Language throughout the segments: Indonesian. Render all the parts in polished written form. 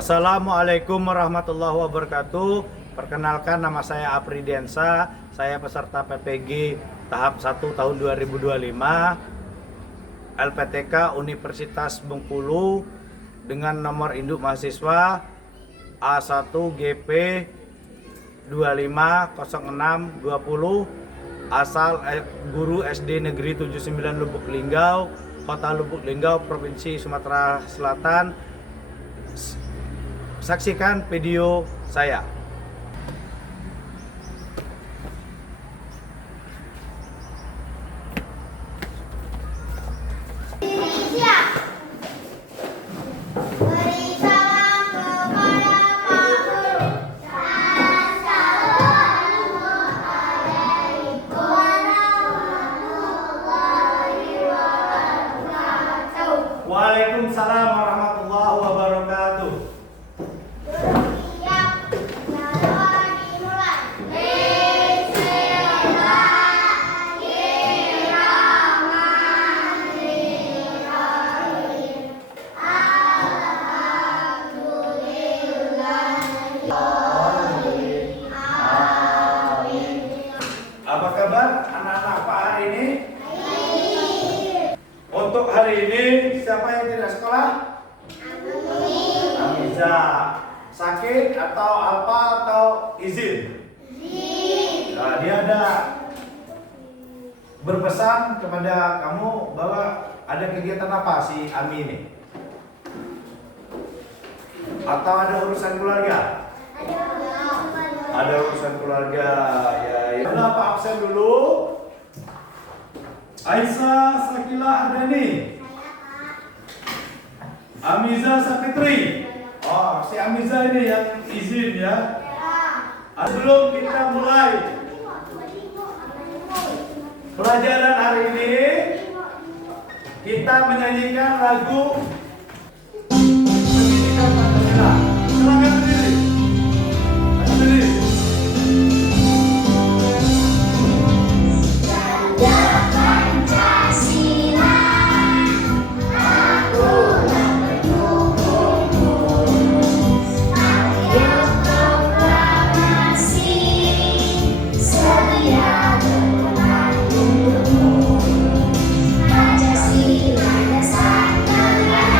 Assalamualaikum warahmatullahi wabarakatuh. Perkenalkan, nama saya Apridiansa. Saya peserta PPG tahap 1 tahun 2025 LPTK Universitas Bengkulu dengan nomor induk mahasiswa A1GP 250620, asal guru SD Negeri 79 Lubuk Linggau, Kota Lubuk Linggau, Provinsi Sumatera Selatan. Saksikan video saya. Beri salam kepada Pak Guru. Assalamualaikum warahmatullahi wabarakatuh. Waalaikumsalam warahmatullahi wabarakatuh. Apa kabar anak-anak Pak hari ini? Untuk hari ini siapa yang tidak sekolah? Amiza. Sakit atau apa atau izin? Nah, dia ada berpesan kepada kamu bahwa ada kegiatan apa si Ami ini? Atau ada urusan keluarga? Ada urusan keluarga, ya. Kenapa absen dulu? Aisyah Sakila Ardani, Amiza Sapitri. Oh, si Amiza ini yang izin ya. Sebelum kita mulai pelajaran hari ini, kita menyanyikan lagu Pendidikan Pancasila. Silakan berdiri. Berdiri. Pancasila dasar negara.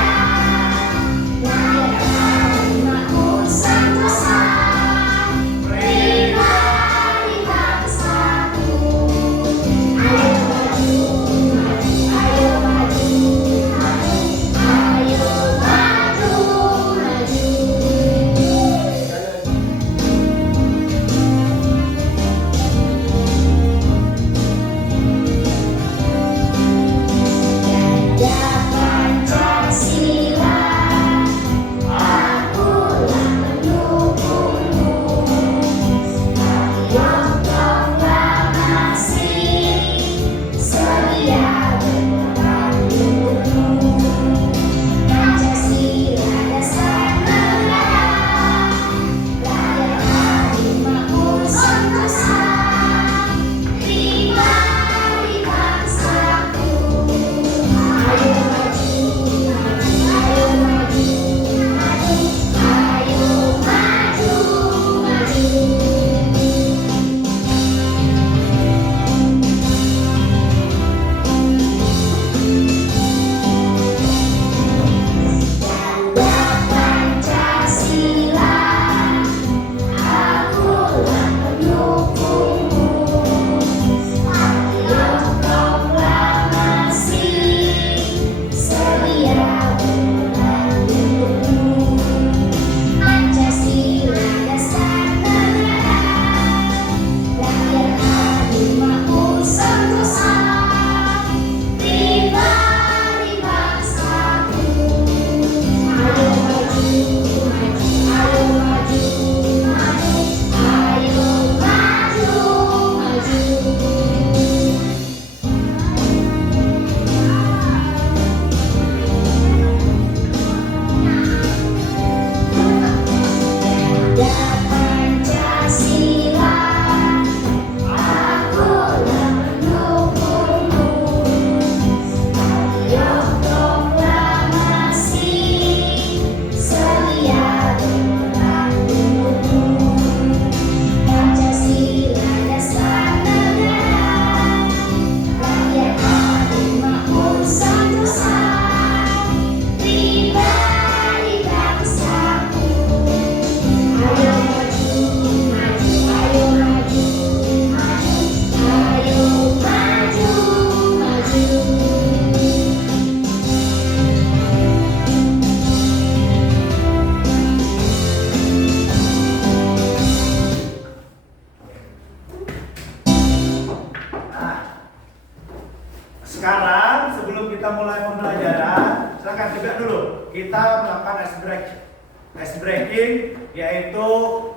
ice breaking, yaitu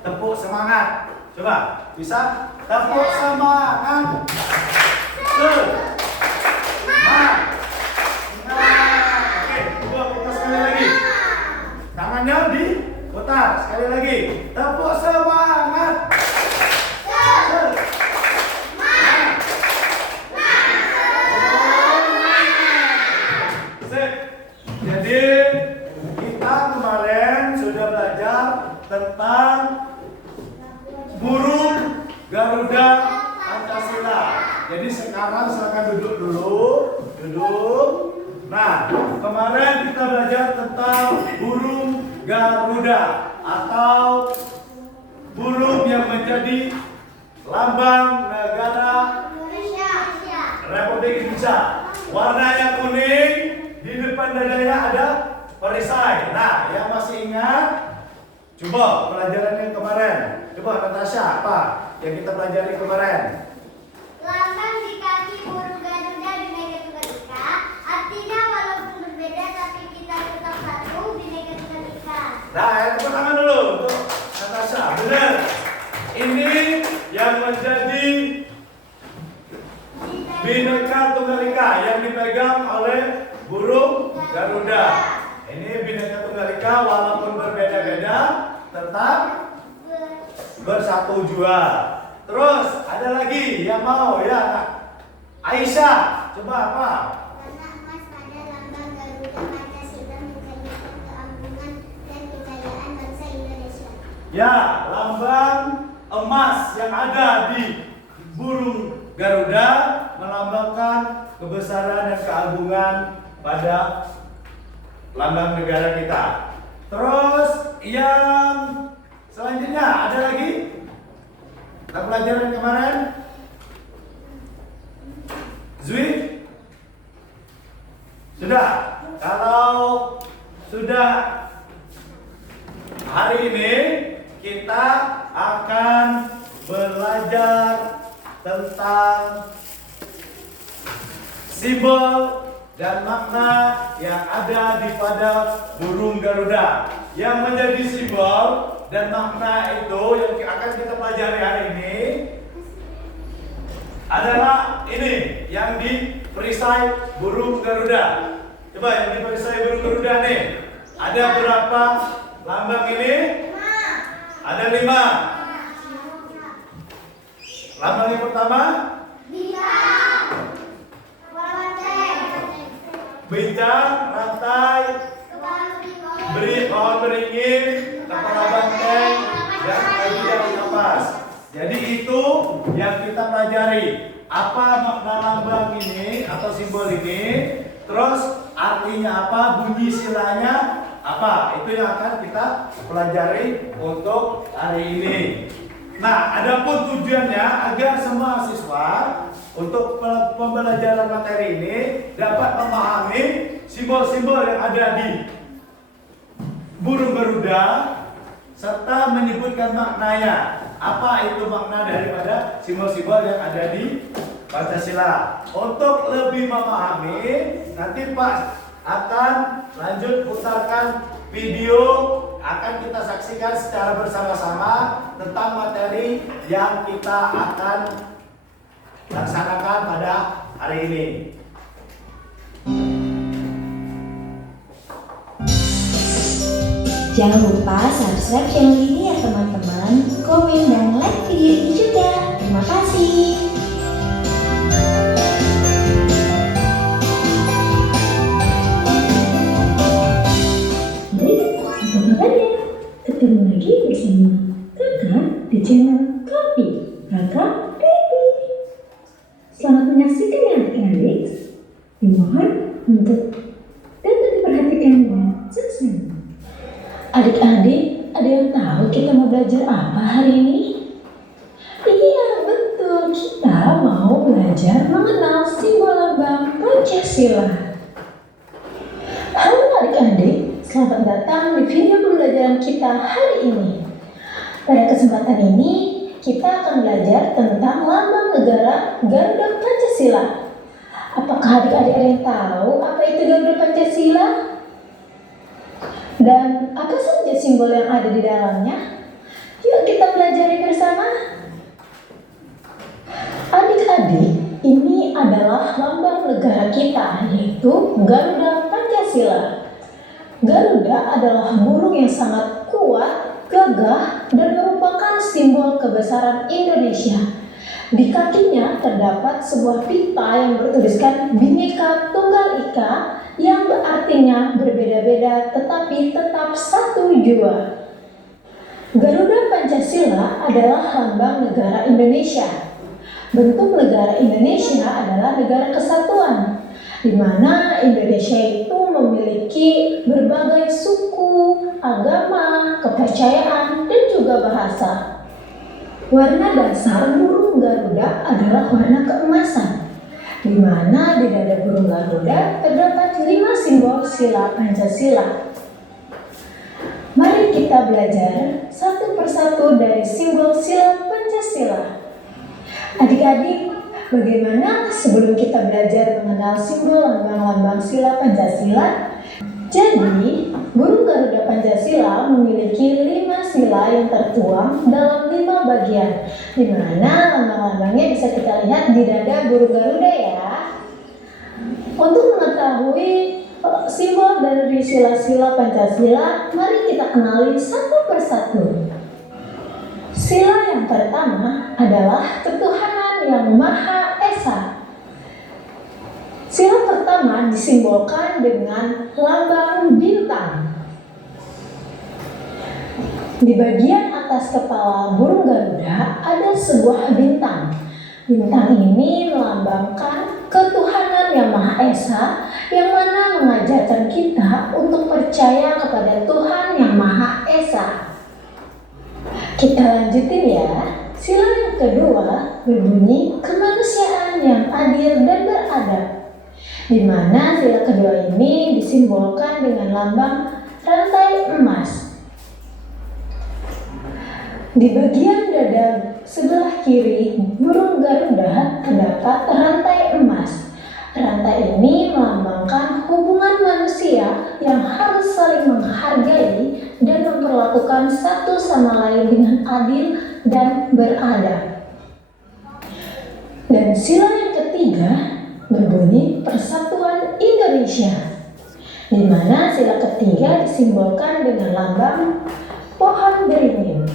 tepuk semangat. Coba, bisa? Tepuk semangat. Oke, dua putar sekali lagi. Tangannya diputar sekali lagi. Tepuk semangat. Jadi kita kemarin sudah belajar tentang burung Garuda Pancasila. Jadi sekarang silakan duduk dulu, duduk. Nah, kemarin kita belajar tentang burung Garuda atau burung yang menjadi lambang negara Republik Indonesia. Warnanya kuning, di depan dadanya ada perisai. Nah, yang masih ingat, coba pelajarannya kemarin. Coba Natasha, apa yang kita pelajari kemarin? Lambang di kaki burung Garuda Bhinneka Tunggal Ika, artinya walaupun berbeda tapi kita tetap satu Bhinneka Tunggal Ika. Nah, tepuk tangan dulu untuk Natasha. Benar. Ini yang menjadi Bhinneka Tunggal Ika yang dipegang oleh burung Garuda. Ini Bhinneka Tunggal Ika walaupun berbeda-beda tetap bersatu jua. Terus ada lagi yang mau ya, Aisyah, coba apa? Warna emas pada lambang Garuda Pancasila mencerminkan keagungan dan kejayaan bangsa Indonesia. Ya, lambang emas yang ada di burung Garuda melambangkan kebesaran dan keagungan pada lambang negara kita. Terus yang selanjutnya ada lagi? Kita pelajaran kemarin, Zui? Sudah? Kalau sudah, hari ini kita akan belajar tentang simbol dan makna yang ada di pada burung Garuda. Yang menjadi simbol dan makna itu yang akan kita pelajari hari ini adalah ini yang di perisai burung Garuda. Coba yang di perisai burung Garuda nih, ada berapa lambang ini? Ada 5. Lambang yang pertama bintang, rantai, pohon beringin, kepala banteng, dan kayu dari kapas. Jadi itu yang kita pelajari. Apa makna lambang ini atau simbol ini? Terus artinya apa? Bunyi silanya apa? Itu yang akan kita pelajari untuk hari ini. Nah, adapun tujuannya agar semua siswa untuk pembelajaran materi ini dapat memahami simbol-simbol yang ada di burung Garuda serta menyebutkan maknanya. Apa itu makna daripada simbol-simbol yang ada di Pancasila? Untuk lebih memahami, nanti Pak akan lanjut putarkan video, akan kita saksikan secara bersama-sama tentang materi yang kita akan laksanakan pada hari ini. Jangan lupa subscribe channel ini ya teman-teman, komen dan like video ini juga. Terima kasih. Baik, apa kabarnya? Ketemu lagi bersama Kakak di channel Kopi Kakak Baby. Selamat menyaksikan ya adik-adik. Dimohon untuk dapat diperhatikan dengan seksama. Adik-adik, ada yang tahu kita mau belajar apa hari ini? Iya, betul. Kita mau belajar mengenal simbol lambang Pancasila. Halo adik-adik, selamat datang di video pembelajaran kita hari ini. Pada kesempatan ini, kita akan belajar tentang lambang negara Garuda Pancasila. Apakah adik-adik ada yang tahu apa itu Garuda Pancasila? Dan apa saja simbol yang ada di dalamnya? Yuk kita pelajari bersama. Adik-adik, ini adalah lambang negara kita, yaitu Garuda Pancasila. Garuda adalah burung yang sangat kuat, gagah, dan merupakan simbol kebesaran Indonesia. Di kakinya terdapat sebuah pita yang bertuliskan Bhinneka Tunggal Ika, yang artinya berbeda-beda tetapi tetap satu jua. Garuda Pancasila adalah lambang negara Indonesia. Bentuk negara Indonesia adalah negara kesatuan, di mana Indonesia itu memiliki berbagai suku, agama, kepercayaan, dan juga bahasa. Warna dasar burung Garuda adalah warna keemasan, di mana di dada burung Garuda terdapat 5 simbol sila Pancasila. Mari kita belajar satu persatu dari simbol sila Pancasila. Adik-adik, bagaimana sebelum kita belajar mengenal simbol lambang-lambang sila Pancasila? Jadi, burung Garuda Pancasila memiliki 5 sila yang tertuang dalam 5 bagian, di mana lambang-lambangnya bisa kita lihat di dada burung Garuda ya. Untuk mengetahui simbol dari sila-sila Pancasila, mari kita kenali satu persatu. Sila yang pertama adalah ketuhanan yang Maha Esa. Sila pertama disimbolkan dengan lambang bintang. Di bagian atas kepala burung Garuda ada sebuah bintang. Bintang ini melambangkan ketuhanan yang Maha Esa, yang mana mengajarkan kita untuk percaya kepada Tuhan yang Maha Esa. Kita lanjutin ya. Sila yang kedua berbunyi kemanusiaan yang adil dan beradab, di mana sila kedua ini disimbolkan dengan lambang rantai emas. Di bagian dada sebelah kiri burung Garuda terdapat rantai emas. Rantai ini melambangkan hubungan manusia yang harus saling menghargai dan memperlakukan satu sama lain dengan adil dan beradab. Dan sila yang ketiga berbunyi Persatuan Indonesia, di mana sila ketiga disimbolkan dengan lambang pohon beringin.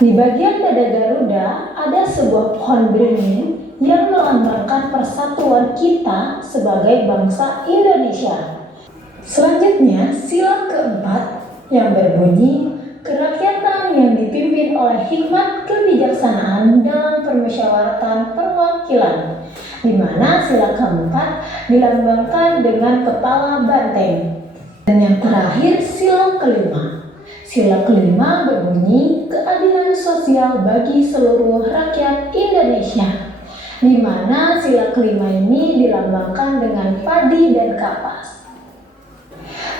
Di bagian dada Garuda ada sebuah pohon beringin yang melambangkan persatuan kita sebagai bangsa Indonesia. Selanjutnya, sila keempat yang berbunyi kerakyatan yang dipimpin oleh hikmat kebijaksanaan dalam permusyawaratan perwakilan, di mana sila keempat dilambangkan dengan kepala banteng. Dan yang terakhir, sila kelima. Sila kelima berbunyi keadilan sosial bagi seluruh rakyat Indonesia, di mana sila kelima ini dilambangkan dengan padi dan kapas.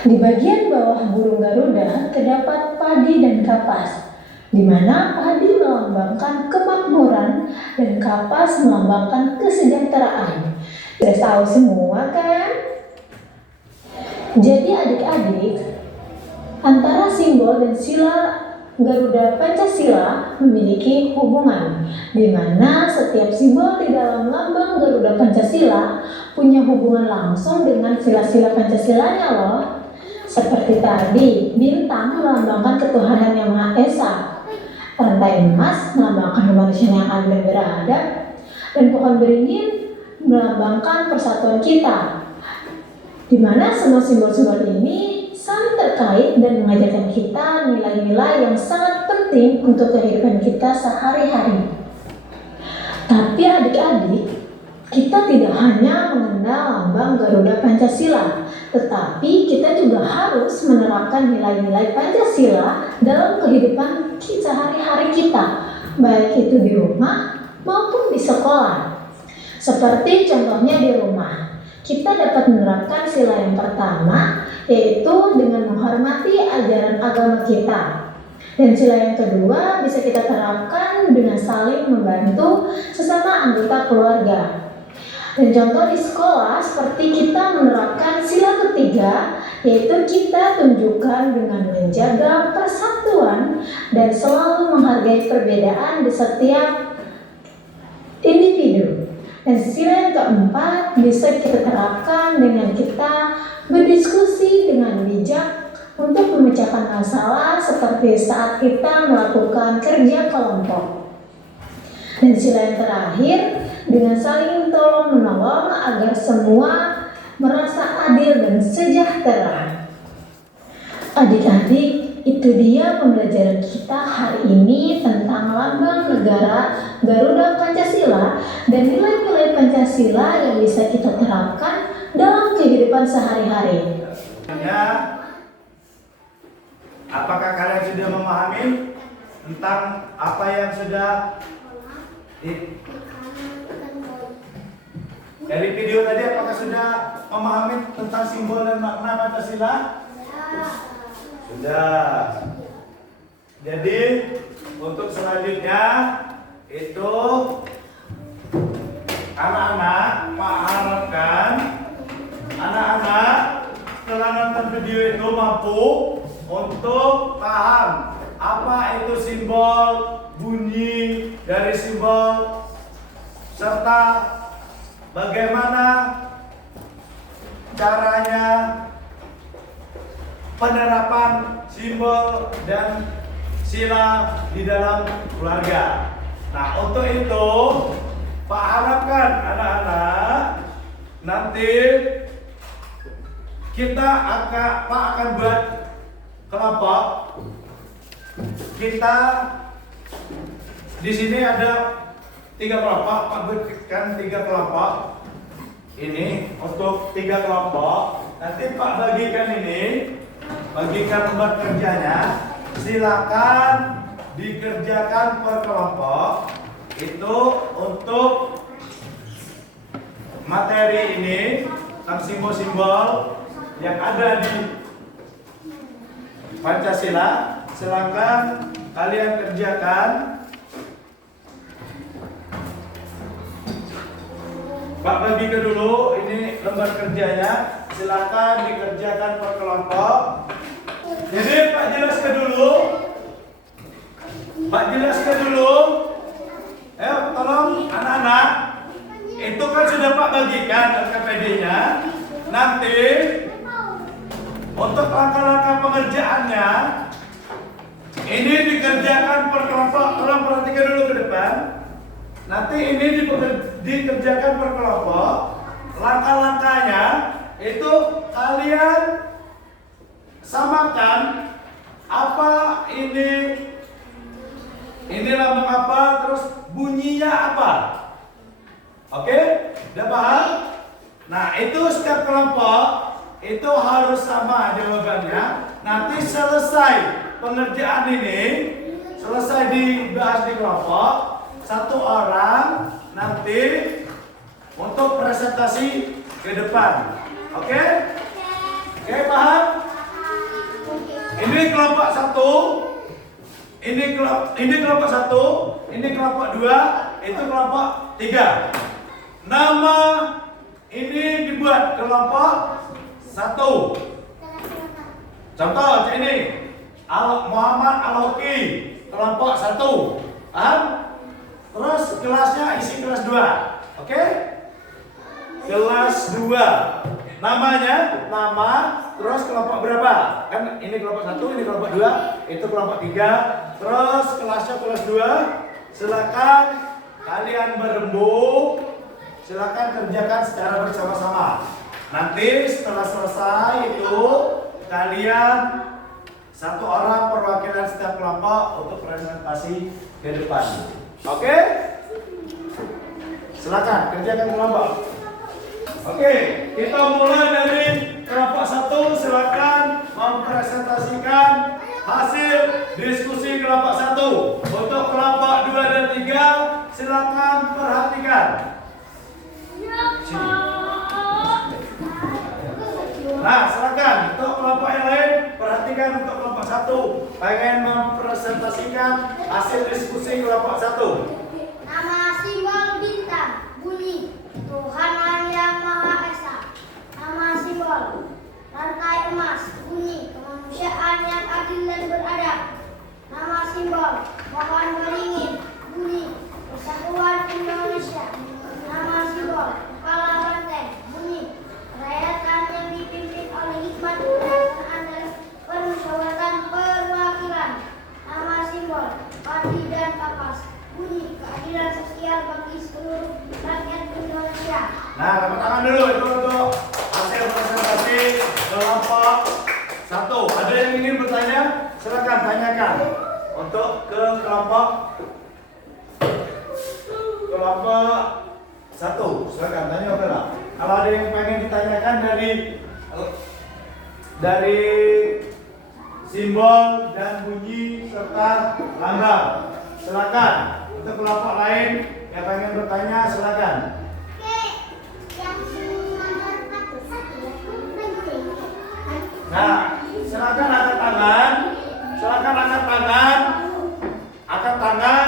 Di bagian bawah burung Garuda terdapat padi dan kapas, di mana padi melambangkan kemakmuran dan kapas melambangkan kesejahteraan. Sudah tahu semua kan? Jadi adik-adik, antara simbol dan sila Garuda Pancasila memiliki hubungan, di mana setiap simbol di dalam lambang Garuda Pancasila punya hubungan langsung dengan sila-sila Pancasilanya loh. Seperti tadi, bintang melambangkan ketuhanan yang Maha Esa, rantai emas melambangkan kemanusiaan yang adil dan beradab, dan pohon beringin melambangkan persatuan kita, di mana semua simbol-simbol ini saling terkait dan mengajarkan kita nilai-nilai yang sangat penting untuk kehidupan kita sehari-hari. Tapi adik-adik, kita tidak hanya mengenal lambang Garuda Pancasila, tetapi kita juga harus menerapkan nilai-nilai Pancasila dalam kehidupan kita sehari-hari kita, baik itu di rumah maupun di sekolah. Seperti contohnya di rumah, kita dapat menerapkan sila yang pertama, yaitu dengan menghormati ajaran agama kita. Dan sila yang kedua bisa kita terapkan dengan saling membantu sesama anggota keluarga. Dan contoh di sekolah seperti kita menerapkan sila ketiga, yaitu kita tunjukkan dengan menjaga persatuan dan selalu menghargai perbedaan di setiap individu. Dan sila yang keempat bisa kita terapkan dengan kita berdiskusi dengan bijak untuk memecahkan masalah seperti saat kita melakukan kerja kelompok. Dan sila yang terakhir dengan saling tolong menolong agar semua merasa adil dan sejahtera. Adik-adik, itu dia pembelajaran kita hari ini tentang lambang negara Garuda Pancasila dan nilai-nilai Pancasila yang bisa kita terapkan dalam kehidupan sehari-hari. Ya, apakah kalian sudah memahami tentang apa yang sudah dari video tadi? Apakah sudah memahami tentang simbol dan makna Pancasila? Sudah. Jadi untuk selanjutnya itu anak-anak harapkan anak-anak setelah nonton video itu mampu untuk paham apa itu simbol, bunyi dari simbol, serta bagaimana caranya penerapan simbol dan sila di dalam keluarga. Nah, untuk itu Pak harapkan anak-anak nanti Pak akan buat kelompok. Kita di sini ada 3 kelompok. Pak buatkan 3 kelompok. Ini untuk 3 kelompok. Nanti Pak bagikan lembar kerjanya. Silakan dikerjakan per kelompok. Itu untuk materi ini tentang simbol-simbol yang ada di Pancasila. Silakan kalian kerjakan. Pak bagikan dulu ini lembar kerjanya. Silakan dikerjakan per kelompok. Jadi Pak jelaskan dulu. Ayo tolong anak-anak. Itu kan sudah Pak bagikan LKPD-nya. Nanti untuk langkah-langkah pengerjaannya ini dikerjakan per kelompok. Tolong perhatikan dulu ke depan. Nanti ini dikerjakan per kelompok. Langkah-langkahnya itu kalian samakan apa ini lambang apa, terus bunyinya apa. Oke? Udah paham? Nah, itu setiap kelompok itu harus sama jawabannya. Nanti selesai pengerjaan ini, selesai dibahas di kelompok, 1 orang nanti untuk presentasi ke depan. Oke? Oke, paham? Ini kelompok 1, ini kelompok 1, ini kelompok 2, itu kelompok 3. Nama ini dibuat kelompok 1. Contoh ini Muhammad Al-Hoki, kelompok 1. Paham? Terus kelasnya isi kelas 2. Oke? Kelas 2. Namanya, terus kelompok berapa? Kan ini kelompok 1, ini kelompok 2, itu kelompok 3. Terus kelasnya kelas 2. Silakan kalian berembuk. Silakan kerjakan secara bersama-sama. Nanti setelah selesai itu kalian 1 orang perwakilan setiap kelompok untuk presentasi ke depan. Oke? Silakan kerjakan kelompok. Oke, kita mulai dari kelompok 1. Silakan mempresentasikan hasil diskusi kelompok 1. Untuk kelompok 2 dan 3 silakan perhatikan. Nah, silakan untuk kelompok yang lain perhatikan. Untuk kelompok 1 pengen mempresentasikan hasil diskusi kelompok 1. Nama simbol bintang bunyi Tuhan Yang Maha Esa. Nama simbol Rantai emas, bunyi kemanusiaan yang adil dan beradab. Nama simbol pohon beringin, bunyi Persatuan Indonesia. Nama simbol kepala banteng, bunyi rakyatan yang dipimpin oleh hikmat kebijaksanaan dan permusyawaratan perwakilan. Nama simbol padi dan kapas, bunyi keadilan sosial bagi seluruh rakyat Indonesia. Nah, tepuk tangan dulu itu untuk hasil presentasi kelompok 1. Ada yang ingin bertanya? Silakan tanyakan. Untuk ke kelompok 1, silakan tanya lah. Kalau ada yang pengen ditanyakan dari simbol dan bunyi serta lambang, silakan. Untuk kelompok lain yang pengen bertanya, silakan. Nah, silakan angkat tangan. Angkat tangan,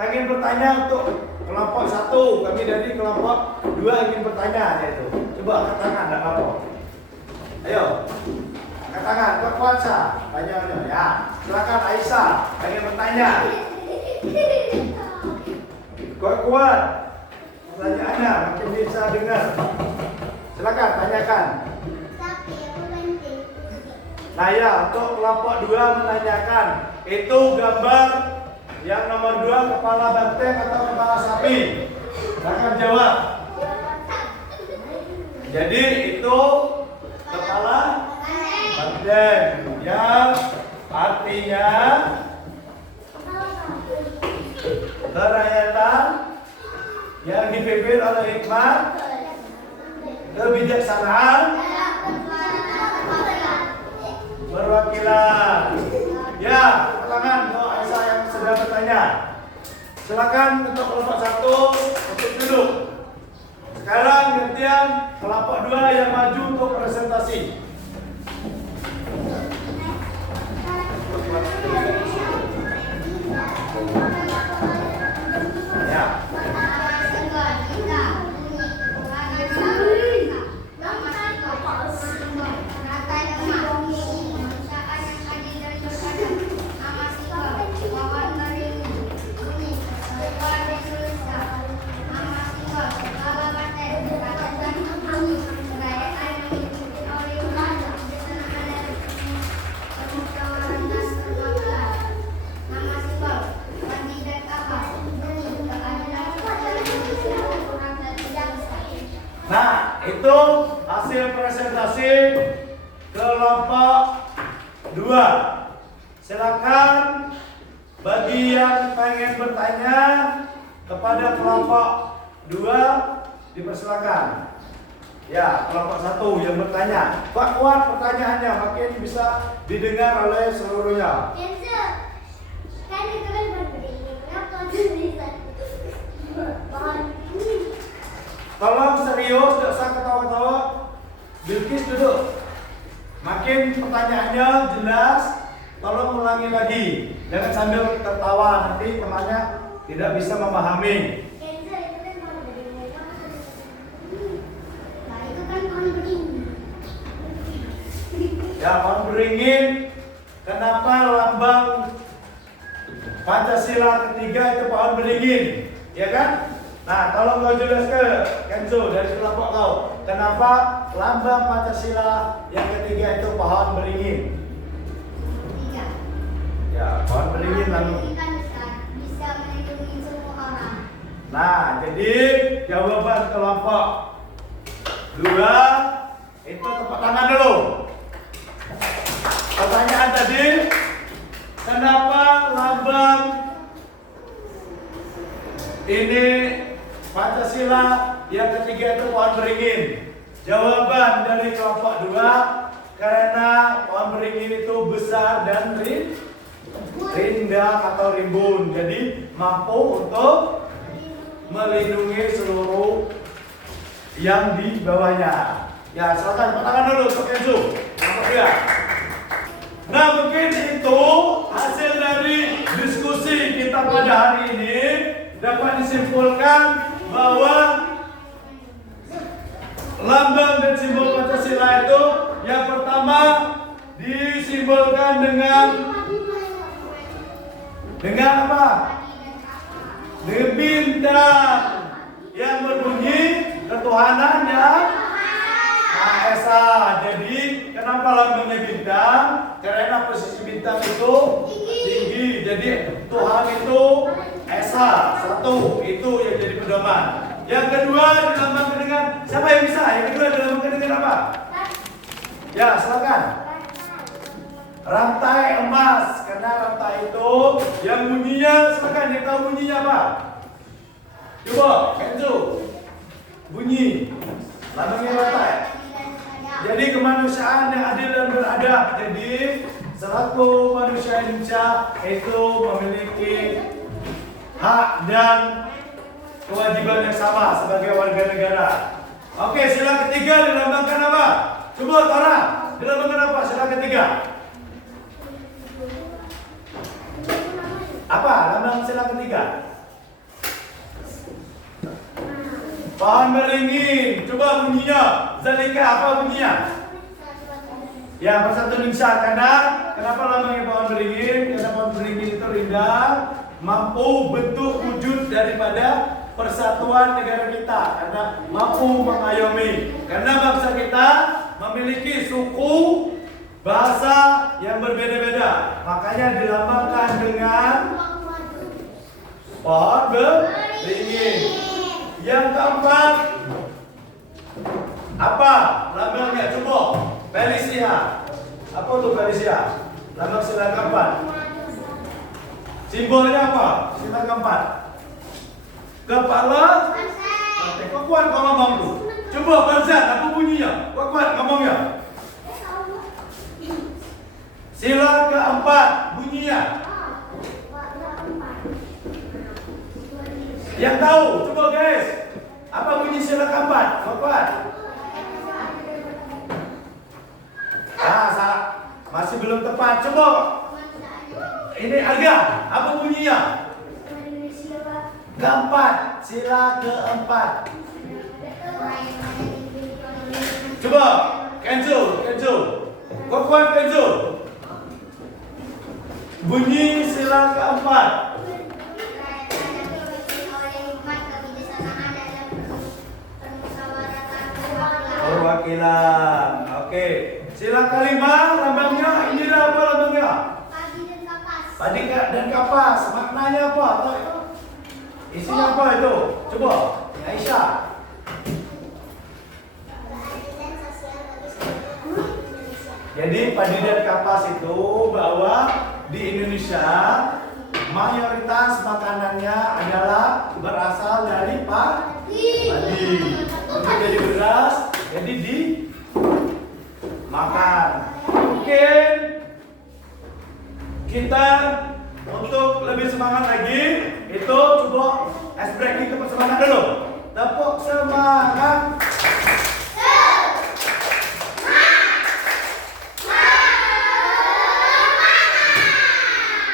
pengen bertanya untuk kelompok 1. Kami dari kelompok 2 ingin bertanya yaitu. Coba angkat tangan, enggak apa-apa. Ayo. Angkat tangan, kuat-kuatsa. Tanya ya. Silakan Aisyah, pengen bertanya. Kuat-kuat. Pertanyaannya makin bisa dengar. Silakan tanyakan. Nah ya, untuk kelompok 2 menanyakan, itu gambar yang nomor 2 kepala banteng atau kepala sapi? Silakan jawab. Jadi itu kepala banteng yang artinya kerakyatan yang dipimpin oleh hikmat, kebijaksanaan, perwakilan. Ya, tangan untuk Aisyah yang sudah bertanya. Silakan untuk kelompok 1 untuk duduk. Sekarang gantian kelompok 2 yang maju untuk presentasi. Ya. Nah, itu hasil presentasi kelompok 2. Silakan bagi yang pengen bertanya kepada kelompok 2 dipersilakan. Ya, kelompok 1 yang bertanya. Kuat pertanyaannya, makin bisa didengar oleh seluruhnya. Kan itu kan berbeda. Kenapa bisa? Tolong serius, tidak usah ketawa-ketawa. Bilkis duduk. Makin pertanyaannya jelas, tolong ulangi lagi. Jangan sambil tertawa, nanti temannya tidak bisa memahami. Ya, pohon beringin. Kenapa lambang Pancasila ketiga itu pohon beringin? Ya kan? Nah, tolong kau jelaskan, Kenzo dari kelompok kau. Kenapa lambang Pancasila yang ketiga itu pohon beringin? Ya, pohon beringin lalu. Bisa melindungi semua orang. Nah, jadi jawaban kelompok 2 itu tepuk tangan dulu. Pertanyaan tadi, kenapa lambang ini Pancasila yang ketiga itu pohon beringin? Jawaban dari kelompok 2, karena pohon beringin itu besar dan rindang atau rimbun, jadi mampu untuk melindungi seluruh yang di bawahnya. Ya, silakan tangan dulu untuk Kenzo. Nah, mungkin itu hasil dari diskusi kita pada hari ini dapat disimpulkan bahwa lambang dan simbol Pancasila itu Yang pertama disimbolkan dengan apa? Dengan bintang yang berbunyi ketuhanan yang Maha Esa. Jadi kenapa lambangnya bintang? Karena posisi bintang itu tinggi. Jadi Tuhan itu Esa, satu. Itu yang jadi pedoman. Yang kedua dilambangkan dengan siapa yang bisa? Yang kedua dilambangkan dengan apa? Ya, silakan. Rantai emas, karena rantai itu yang bunyinya, silakan yang tahu bunyinya apa? Coba, Kenzo. Bunyi. Lambangnya rantai. Jadi kemanusiaan yang adil dan beradab. Jadi selaku manusia Indonesia itu memiliki hak dan kewajiban yang sama sebagai warga negara. Oke, sila ketiga dilambangkan apa? Coba Tora, dilambangkan apa? Sila ketiga. Apa lambang sila ketiga? Pohon beringin. Coba bunyinya. Zalika apa bunyinya? Ya, Persatuan Indonesia. Karena kenapa lambangnya pohon beringin? Karena pohon beringin itu indah, mampu bentuk wujud daripada persatuan negara kita. Karena mampu mengayomi. Karena bangsa kita memiliki suku, bahasa yang berbeda-beda. Makanya dilambangkan dengan pohon beringin. Yang keempat, apa lambangnya? Coba Felicia. Apa tuh Felicia? Lambang sila keempat. Simbolnya apa? Sila keempat. Kepala. Kok kuat kau ngomong tuh? Coba Barzan, apa bunyinya? Kok kuat ngomongnya? Sila keempat bunyinya. Yang tahu, coba guys. Apa bunyi sila keempat? Kok kuat? Salah. Masih belum tepat. Coba. Ini Arga, apa bunyinya? Keempat, sila keempat. Coba, Kenzo. Kok kuat Kenzo? Bunyi sila keempat. Perwakilan. Oke. Sila kelima lambangnya ini apa lambangnya? Padi dan kapas. Maknanya apa? Isinya apa itu? Coba, Aisyah. Jadi padi dan kapas itu bahwa di Indonesia mayoritas makanannya adalah berasal dari padi. Untuk jadi beras, jadi dimakan. Mungkin kita untuk lebih semangat lagi, itu coba ice breaking tepuk semangat dulu. Tepuk semangat.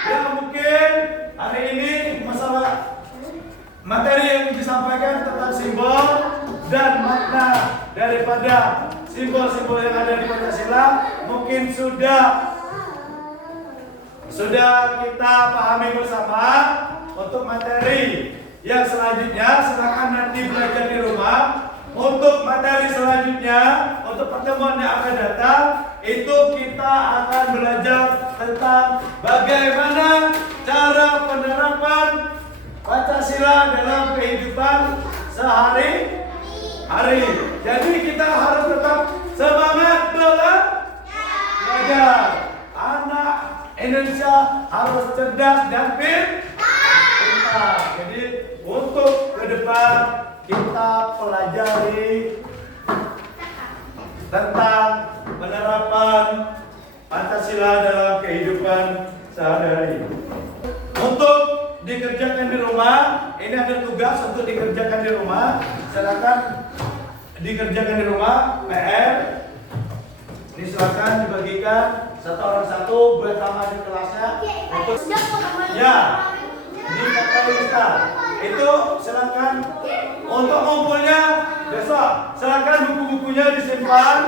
Ya mungkin hari ini masalah materi yang disampaikan tentang simbol dan makna daripada simbol-simbol yang ada di Pancasila mungkin sudah kita pahami bersama. Untuk materi yang selanjutnya silakan nanti belajar di rumah. Untuk materi selanjutnya, untuk pertemuan yang akan datang, itu kita akan belajar tentang bagaimana cara penerapan Pancasila dalam kehidupan sehari-hari. Jadi kita harus tetap semangat belajar. Anak Indonesia harus cerdas dan pintar. Jadi untuk ke depan kita pelajari tentang penerapan Pancasila dalam kehidupan sehari-hari. Untuk dikerjakan di rumah, ini ada tugas untuk dikerjakan di rumah. Silakan dikerjakan di rumah, PR. Ini silakan dibagikan satu orang satu buat sama di kelasnya. Untuk ya, di kita itu silakan untuk ngumpulnya besok. Silakan buku-bukunya disimpan.